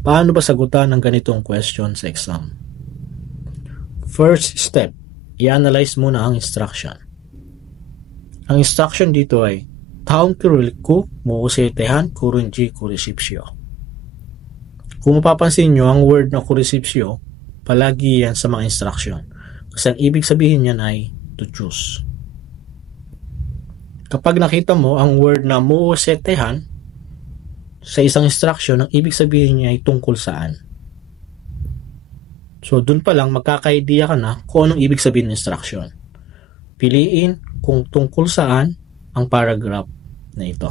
Paano ba sagutan ng ganitong question sa exam? First step, i-analyze muna ang instruction. Ang instruction dito ay 다음 글을 읽고 무엇에 대한 그런지 고르십시오. Kung mapapansin nyo, ang word na 고르십시오, palagi yan sa mga instruction. Kasi ang ibig sabihin yan ay to choose. Kapag nakita mo ang word na 무엇에 대한 sa isang instruction, ang ibig sabihin niya ay tungkol saan. So, dun pa lang magkaka-idea ka na kung anong ibig sabihin ng instruction. Piliin kung tungkol saan ang paragraph na ito.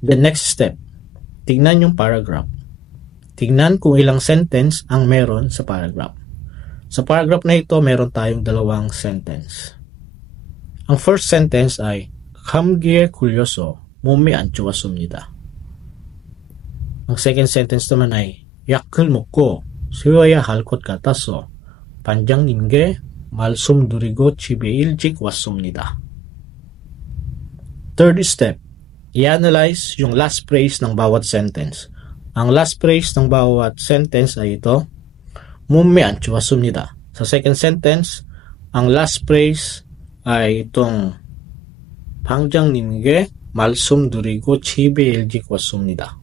The next step, tignan yung paragraph. Tignan kung ilang sentence ang meron sa paragraph. Sa paragraph na ito, meron tayong dalawang sentence. Ang first sentence ay 감기에 걸려서 몸이 안 좋았습니다. Ang second sentence naman ay 약을 먹고 쉬어야 할 것 같아서 반장님께 말씀드리고 집에 일찍 왔습니다. Third step, i-analyze yung last phrase ng bawat sentence. Ang last phrase ng bawat sentence ay ito, 몸이 안 좋았습니다. Sa second sentence, ang last phrase ay itong 방장님께 말씀드리고 집에 일찍 왔습니다.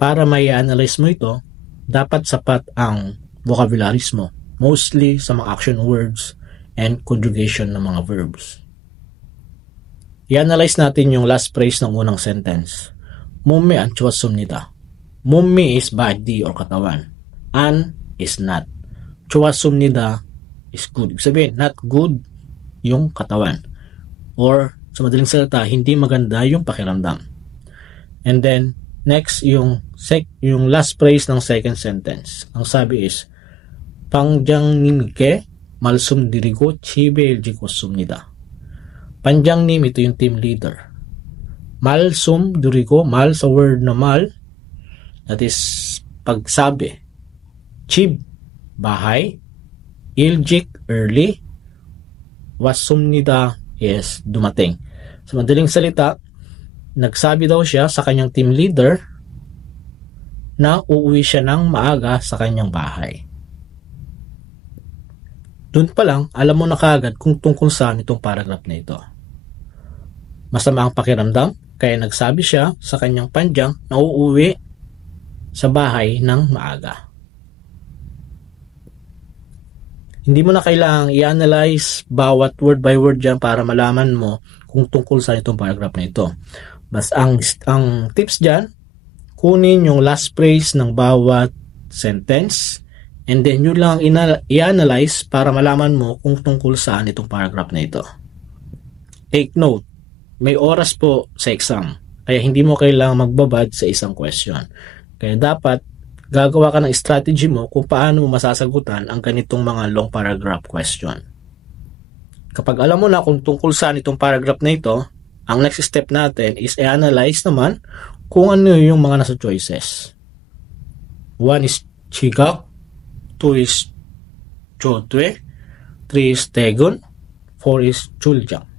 Para may analyze mo ito, dapat sapat ang vocabularies mo, mostly sa mga action words and conjugation ng mga verbs. I-analyze natin yung last phrase ng unang sentence. 몸이 안 좋았습니다. 몸이 is body or katawan. 안 is not. 좋았습니다 is good. Ibig sabihin, not good yung katawan. Or, sa madaling salita, hindi maganda yung pakiramdam. And then, next, yung last phrase ng second sentence. Ang sabi is, 방장님께 말씀드리고 집에 일찍 왔습니다. Panjangnim, ito yung team leader. 말씀드리고, mal sa word na mal, that is, pagsabi. 집, bahay. 일찍, early. 왔습니다 is dumating. Sa madaling salita, nagsabi daw siya sa kanyang team leader na uuwi siya ng maaga sa kanyang bahay. Doon pa lang, alam mo na kaagad kung tungkol saan itong paragraph na ito. Masama ang pakiramdam, kaya nagsabi siya sa kanyang panjang na uuwi sa bahay ng maaga. Hindi mo na kailangang i-analyze bawat word by word dyan para malaman mo kung tungkol saan itong paragraph na ito. Basta ang tips dyan, kunin yung last phrase ng bawat sentence and then yun lang i-analyze para malaman mo kung tungkol saan itong paragraph na ito. Take note, may oras po sa exam, kaya hindi mo kailangang magbabad sa isang question. Kaya dapat gagawa ka ng strategy mo kung paano mo masasagutan ang ganitong mga long paragraph question. Kapag alam mo na kung tungkol saan itong paragraph na ito, ang next step natin is i-analyze naman kung ano yung mga nasa choices. 1 is 지각, 2 is 조퇴, 3 is 퇴근, 4 is 출장.